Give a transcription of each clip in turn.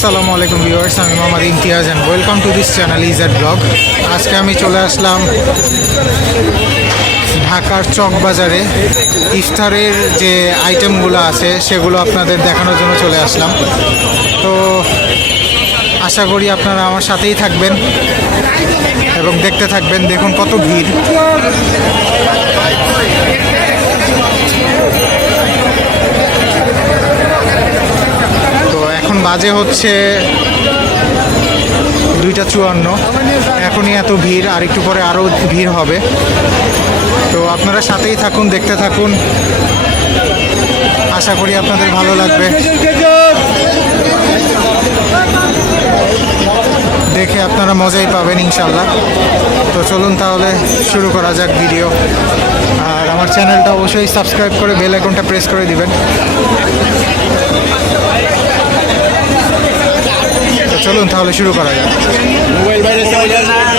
আসসালামু আলাইকুম ভিউয়ার্স, আমি Mohammad Imtiaz and welcome to this channel ইজার blog আজকে আমি চলে আসলাম ঢাকার চক বাজারে ইফতারের যে আইটেমগুলো আছে, সেগুলো আপনাদের দেখানোর জন্য চলে আসলাম। তো আশা করি আপনারা আমার সাথেই থাকবেন এবং দেখতে থাকবেন। দেখুন কত ভিড়। বাজে হচ্ছে দুইটা চুয়ান্ন। এখনই এত ভিড় আর একটু পরে আরও ভিড় হবে। তো আপনারা সাথেই থাকুন, দেখতে থাকুন। আশা করি আপনাদের ভালো লাগবে। দেখে আপনারা মজাই পাবেন, ইনশাল্লাহ। তো চলুন তাহলে শুরু করা যাক ভিডিও। আর আমার চ্যানেলটা অবশ্যই সাবস্ক্রাইব করে বেল আইকনটা প্রেস করে দিবেন। চলুন তাহলে শুরু করা যাক। বোম্বে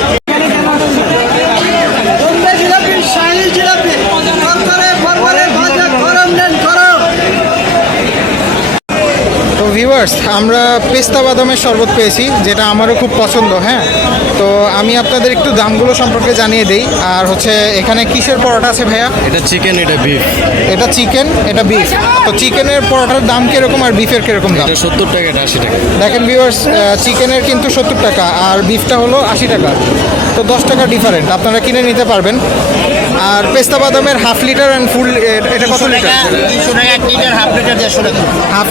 ভিউয়ার্স আমরা পেস্তা বাদামের শরবত পেয়েছি যেটা আমারও খুব পছন্দ হ্যাঁ? তো আমি আপনাদের একটু দামগুলো সম্পর্কে জানিয়ে দিই আর হচ্ছে এখানে কিসের পরোটা আছে ভাইয়া? এটা চিকেন এটা বিফ এটা চিকেন এটা বিফ তো চিকেনের পরোটার দাম কীরকম আর বিফের কীরকম দাম? সত্তর টাকা এটা আশি টাকা। দেখেন ভিউয়ার্স চিকেনের কিন্তু সত্তর টাকা আর বিফটা হলো আশি টাকা। তো দশ টাকা ডিফারেন্ট আপনারা কিনে নিতে পারবেন। আর পেস্তা বাদামের হাফ লিটার অ্যান্ড ফুল এটা কত লিটার এক লিটার হাফ লিটার দেড়শো টাকা। হাফ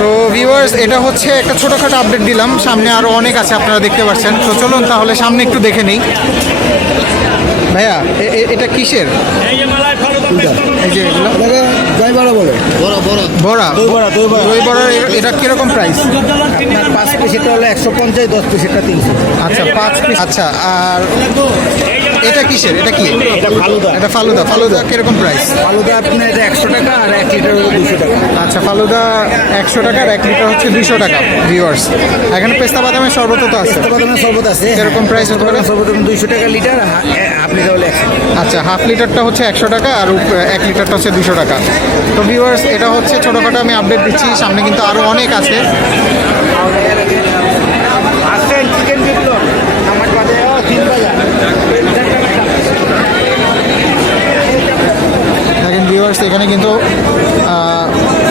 তো ভিউয়ার্স এটা হচ্ছে একটা ছোটোখাটো আপডেট দিলাম। সামনে আরও অনেক আছে আপনারা দেখতে পাচ্ছেন। তো চলুন তাহলে সামনে একটু দেখে নিই। ভাইয়া এটা কিসের? এই যে এগুলো। দই বড়। বলে বড় বড় বড়া দই বড়া, দই বড়া। দই বড়ার এটা কীরকম প্রাইস আপনার পাঁচ হলো একশো পঞ্চাশ দশ তিনশো। আচ্ছা পাঁচ পিস আচ্ছা আর এটা কিসের? এটা কি? এটা ফালুদা। এটা ফালুদা। ফালুদা কীরকম প্রাইস ফালুদা আপনার এটা একশো টাকা আর এক লিটার হলো দুশো টাকা। আচ্ছা ফালুদা একশো টাকা আর এক লিটার হচ্ছে দুশো টাকা ভিউয়ার্স এখানে পেস্তা বাদামের শরবত তো আছে। পেস্তা বাদামের শরবত আছে। কীরকম প্রাইস হতে পারে? শরবত দুইশো টাকা লিটার হাফ লিটার হলো আচ্ছা হাফ লিটারটা হচ্ছে একশো টাকা আর এক লিটারটা হচ্ছে দুশো টাকা। তো ভিউয়ার্স এটা হচ্ছে ছোটোখাটো আমি আপডেট দিচ্ছি সামনে কিন্তু আরও অনেক আছে আসেন চিকেন বিপ্লব আমার বাজে ও, তিন বাজার দেখেন ভিউয়ার্স এখানে কিন্তু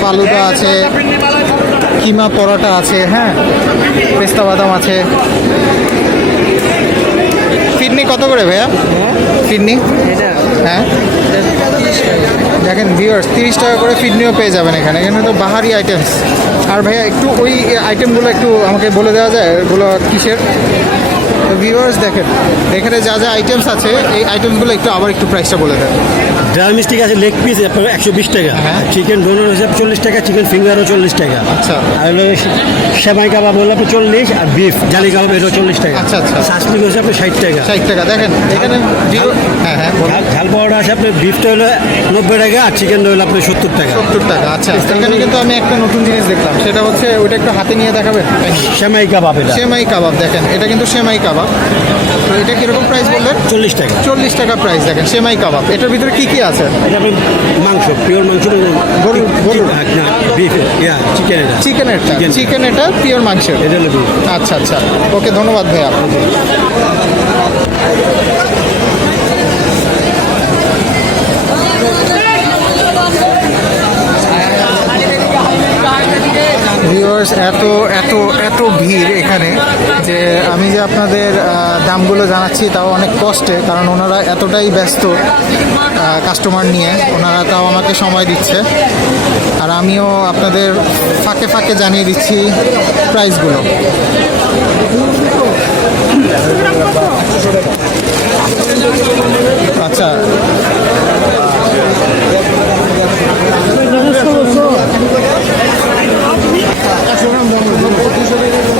ফালুদা আছে, কিমা পরোটা আছে হ্যাঁ পেস্তা বাদাম আছে। ফিডনি কত করে ভাইয়া? ফিডনি? হ্যাঁ? দেখেন ভিউয়ার্স তিরিশ টাকা করে ফিডনিও পেয়ে যাবেন এখানে এখানে তো বাহারি আইটেমস আর ভাইয়া, একটু ওই আইটেমগুলো একটু আমাকে বলে দেওয়া যায়, এগুলো কিসের? ভিউয়ার্স দেখেন এখানে যা যা আইটেমস আছে এই আইটেমসগুলো একটু আবার একটু প্রাইসটা বলে দেন। ড্রাই মিস্টিক আছে লেগ পিস আপনার একশো বিশ টাকা। চিকেন ডোনার হিসাবে চল্লিশ টাকা চিকেন ফিঙ্গারও চল্লিশ টাকা। আচ্ছা। আর সেমাই কাবাব হলো আপনি চল্লিশ আর বিফ জালি কাবাব এটাও চল্লিশ টাকা। আচ্ছা, আচ্ছা। শাসলিক হচ্ছে আপনার ষাট টাকা। ষাট টাকা দেখেন এখানে হ্যাঁ হ্যাঁ। ঝাল- ঝাল পাউডার আছে আপনার বিফটা হলো নব্বই টাকা আর চিকেন হলো আপনার সত্তর টাকা। সত্তর টাকা আচ্ছা। এখানে কিন্তু আমি একটা নতুন জিনিস দেখলাম সেটা হচ্ছে ওইটা একটু হাতে নিয়ে দেখাবেন? সেমাই কাবাব এটা। সেমাই কাবাব দেখেন এটা কিন্তু সেমাই কাবাব। তো এটা কীরকম প্রাইস বললেন? চল্লিশ টাকা। চল্লিশ টাকা প্রাইস দেখেন সেমাই কাবাব। এটার ভিতরে কী কী আছে? এটা মাংস পিওর মাংস বিফ ইয়া চিকেন এটা চিকেনেরটা Chicken. চিকেন এটা পিওর মাংস এটা আচ্ছা আচ্ছা। ওকে ধন্যবাদ ভাইয়া। ভিউয়ার্স এত এত এত ভিড় এখানে যে আমি যে আপনাদের দামগুলো জানাচ্ছি তাও অনেক কষ্টে, কারণ ওনারা এতটাই ব্যস্ত কাস্টমার নিয়ে। ওনারা তাও আমাকে সময় দিচ্ছে। আর আমিও আপনাদের ফাঁকে ফাঁকে জানিয়ে দিচ্ছি প্রাইসগুলো আচ্ছা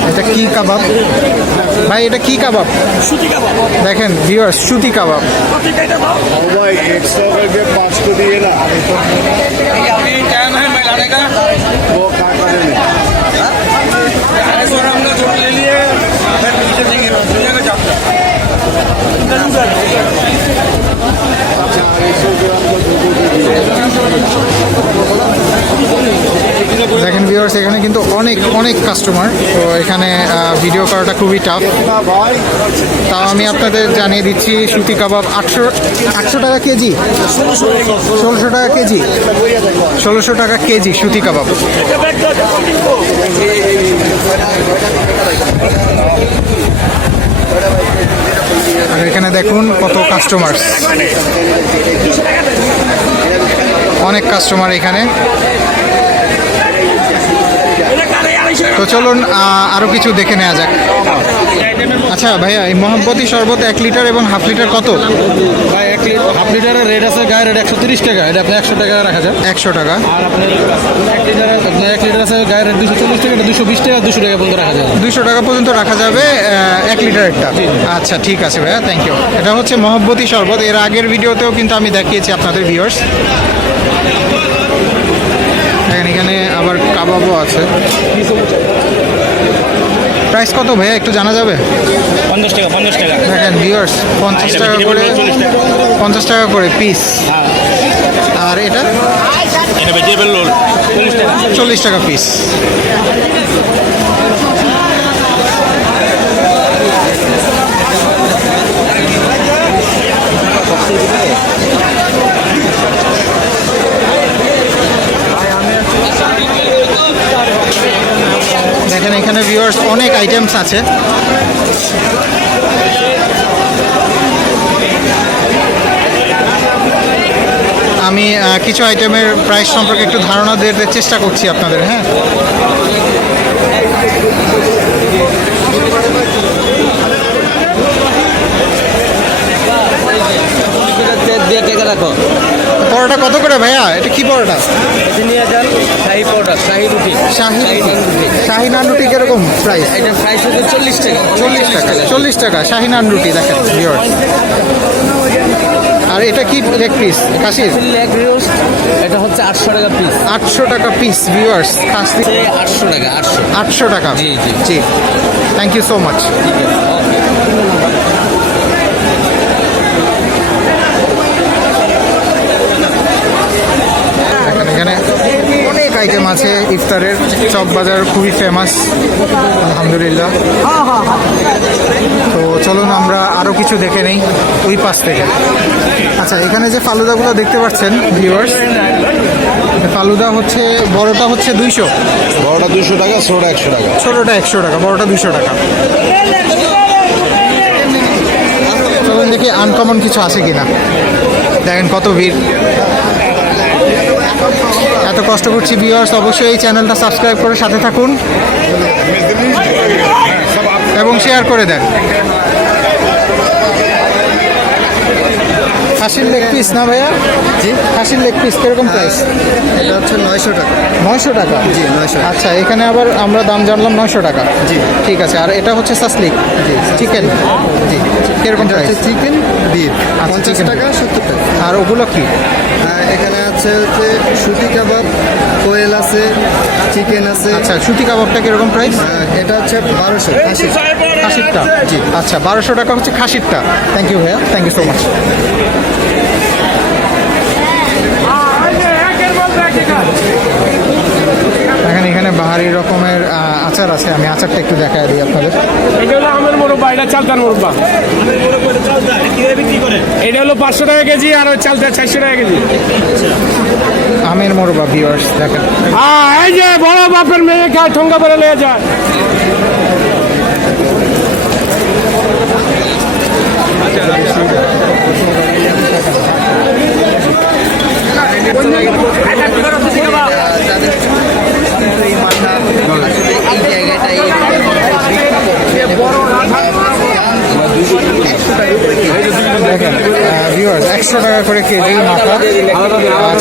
এটা কি কাবাব ভাই এটা কি কাবাব দেখেন ভিউয়ার্স সুতি কাবাব भाई एक सौ रुपये पाँच को दिए ना वो क्या करेंगे चार सौ ग्राम का ভিউয়ার্স এখানে কিন্তু অনেক অনেক কাস্টমার তো এখানে ভিডিও করাটা খুবই টাফ তাও আমি আপনাদের জানিয়ে দিচ্ছি, সুতি কাবাব আটশো আটশো টাকা কেজি? ষোলোশো টাকা কেজি? ষোলোশো টাকা কেজি সুতি কাবাব। আর এখানে দেখুন কত কাস্টমার অনেক কাস্টমার এখানে। তো চলুন আহ, আরও কিছু দেখে নেওয়া যাক। আচ্ছা ভাইয়া এই মহাব্বতী শরবত এক লিটার এবং হাফ লিটার কত? ভাই এক হাফ লিটারের রেট আছে গায়ের রেট একশো তিরিশ টাকা এটা আপনি একশো টাকা রাখা যায় একশো টাকা। আর আপনার এক লিটার আপনার এক লিটার আছে গায়ের রেট দুশো চল্লিশ টাকা দুশো বিশ টাকা দুশো টাকা পর্যন্ত রাখা যায় দুশো টাকা পর্যন্ত রাখা যাবে এক লিটারেরটা। আচ্ছা ঠিক আছে ভাইয়া থ্যাংক ইউ এটা হচ্ছে মহব্বতী শরবত এর আগের ভিডিওতেও কিন্তু আমি দেখিয়েছি আপনাদের ভিউয়ার্স আবার কাবাবও আছে। প্রাইস কত ভাইয়া? একটু জানা যাবে? পঞ্চাশ টাকা পঞ্চাশ টাকা। দেখেন ভিউয়ার্স পঞ্চাশ টাকা করে পঞ্চাশ টাকা। করে পিস আর এটা? এটা ভেজিটেবল রোল চল্লিশ টাকা। চল্লিশ টাকা পিস দেখেন এখানে ভিউয়ার্স অনেক আইটেমস আছে। আমি কিছু আইটেমের প্রাইস সম্পর্কে একটু ধারণা দিতে চেষ্টা করছি আপনাদের হ্যাঁ? রাখো। পরোটা কত করে ভাইয়া? এটা কি পরোটা? নিয়ে যান শাহি রুটি। শাহি শাহি নান রুটি কীরকম প্রাইস এটা প্রাইস হচ্ছে চল্লিশ টাকা। চল্লিশ টাকা। চল্লিশ টাকা। শাহি নান রুটি দেখেন আর এটা কি লেগ পিস খাসির? লেগ রোস্ট এটা হচ্ছে আটশো টাকা পিস আটশো টাকা পিস ভিউয়ার্স খাসি আটশো টাকা আটশো। আটশো টাকা। জি, জি। জি। থ্যাংক ইউ সো মাচ ঠিক আছে ওকে দেখেন এখানে অনেক আইটেম আছে ইফতারের চক বাজার খুবই ফেমাস আলহামদুলিল্লাহ। তো চলুন আমরা আরও কিছু দেখে নেই ওই পাশ থেকে। আচ্ছা এখানে যে ফালুদাগুলো দেখতে পাচ্ছেন ভিউয়ার্স ফালুদা হচ্ছে বড়টা হচ্ছে দুইশো। বড়টা দুশো টাকা ছোটটা একশো টাকা। ছোটোটা একশো টাকা বড়টা দুশো টাকা। চলুন দেখি আনকমন কিছু আছে কিনা। দেখেন কত ভিড়। কষ্ট করছি ভিউয়ার্স অবশ্যই এই চ্যানেলটা সাবস্ক্রাইব করে সাথে থাকুন এবং শেয়ার করে দেন। খাসির লেগ পিস না ভাইয়া? জি। খাসির লেগ পিস কীরকম প্রাইস এটা হচ্ছে নয়শো টাকা। নয়শো টাকা? জি, 900 আচ্ছা এখানে আবার আমরা দাম জানলাম নয়শো টাকা। জি। ঠিক আছে আর এটা হচ্ছে সাসলিক। জি। চিকেন জি। কীরকম প্রাইস চিকেন বিফ আচ্ছা, পঞ্চাশ টাকা সত্তর টাকা। আর ওগুলো কি? এখানে আছে হচ্ছে সুতি কাবাব কোয়েল আছে চিকেন আছে। আচ্ছা সুতি কাবাবটা কীরকম প্রাইস এটা হচ্ছে বারোশো আশি খাসিরটা? জি আচ্ছা বারোশো টাকা হচ্ছে খাসিরটা। থ্যাংক ইউ ভাইয়া। থ্যাংক ইউ সো মাচ এখানে এখানে বাহারি রকমের আচার আছে। আমি আচারটা একটু দেখা দিই আপনাদের। এটা হলো আমের মোরব্বা এটা চালতার মোরব্বা। এটা হলো পাঁচশো টাকা কেজি আর ওই চালতা চারশো টাকা কেজি। আমের মোরবা ভিউয়ার্স দেখেন। হ্যাঁ এই যে বড় বাপের মেয়ে খায় ঠোঙ্গা পরে নিয়ে যায়। দেখেন ভিউয়ার্স একশো টাকা করে কেজি মাথা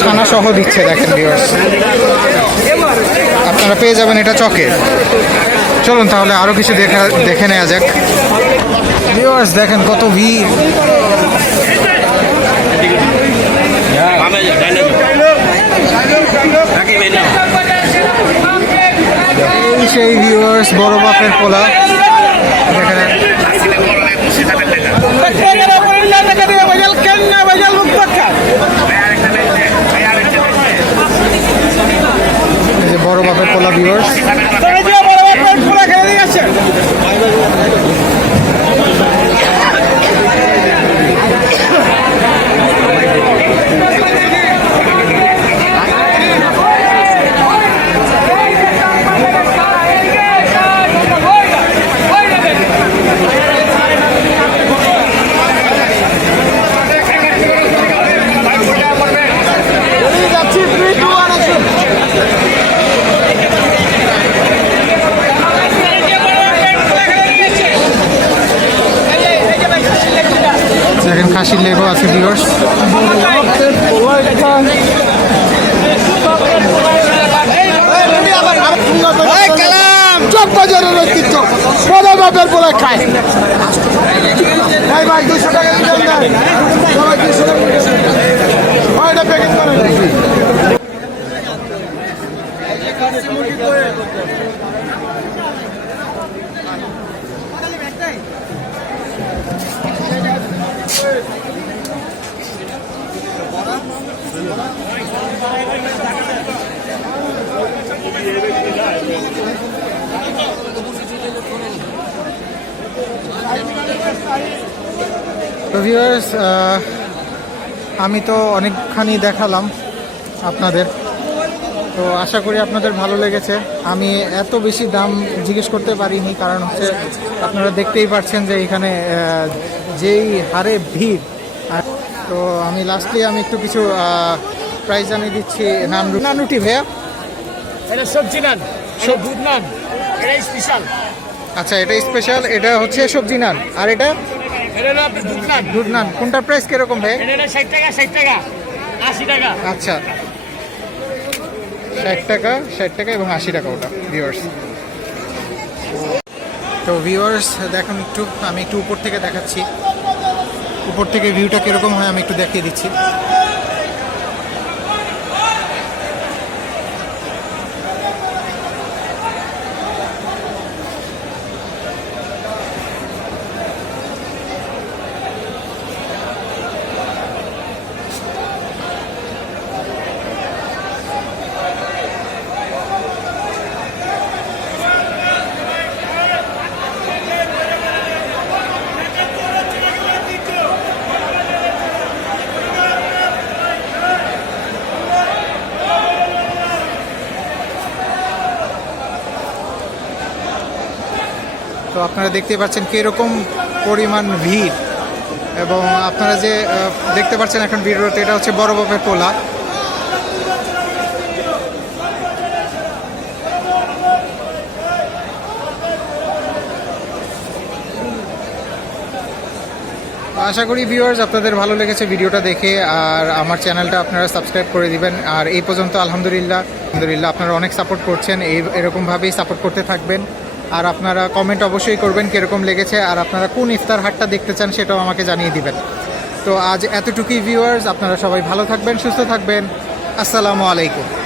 ছানা সহ দিচ্ছে দেখেন ভিউয়ার্স আপনারা পেয়ে যাবেন এটা চকে। চলুন তাহলে আরও কিছু দেখা দেখে নেওয়া যাক। ভিউয়ার্স দেখেন কত ভিড়। সেই ভিউয়ার্স বড় বাপের পোলা। হ্যালো ভিউয়ার্স খাসির লেগও আছে বলে খায়। ভাই দুশো টাকা সবাই দুশো টাকা দিবেন। ভাই, এটা প্যাকেট করেন তো ভিউয়ার্স আমি তো অনেকখানি দেখালাম আপনাদের। তো আশা করি আপনাদের ভালো লেগেছে। আমি এত বেশি দাম জিজ্ঞেস করতে পারিনি কারণ হচ্ছে আপনারা দেখতেই পাচ্ছেন যে এখানে যেই হারে ভিড়। তো আমি লাস্টলি আমি একটু কিছু প্রাইস জানিয়ে দিচ্ছি নান নানুটি ভাইয়া। এটা সবজি নান। দুধ নান। এটা স্পেশাল আচ্ছা এটা স্পেশাল এটা হচ্ছে সবজি নান। আর এটা? দুধ নান কোনটার প্রাইস কীরকম ভাই? ষাট টাকা ষাট টাকা আশি টাকা। আচ্ছা। ষাট টাকা ষাট টাকা এবং আশি টাকা ওটা ভিউয়ার্স তো ভিউয়ার্স দেখুন একটু আমি একটু উপর থেকে দেখাচ্ছি। উপর থেকে ভিউটা কীরকম হয় আমি একটু দেখিয়ে দিচ্ছি। তো আপনারা দেখতে পাচ্ছেন কীরকম পরিমাণ ভিড়। এবং আপনারা যে দেখতে পাচ্ছেন এখন ভিডিওতে এটা হচ্ছে বড় বাপের পোলা আশা করি ভিউয়ার্স আপনাদের ভালো লেগেছে ভিডিওটা দেখে, আর আমার চ্যানেলটা আপনারা সাবস্ক্রাইব করে দিবেন। আর এই পর্যন্ত আলহামদুলিল্লাহ আলহামদুলিল্লাহ আপনারা অনেক সাপোর্ট করছেন, এই, এরকমভাবেই সাপোর্ট করতে থাকবেন। আর আপনারা কমেন্ট অবশ্যই করবেন কীরকম লেগেছে আর আপনারা কোন ইফতার হাটটা দেখতে চান সেটাও আমাকে জানিয়ে দিবেন। তো আজ এতটুকুই ভিউয়ার্স আপনারা সবাই ভালো থাকবেন, সুস্থ থাকবেন। আসসালামু আলাইকুম।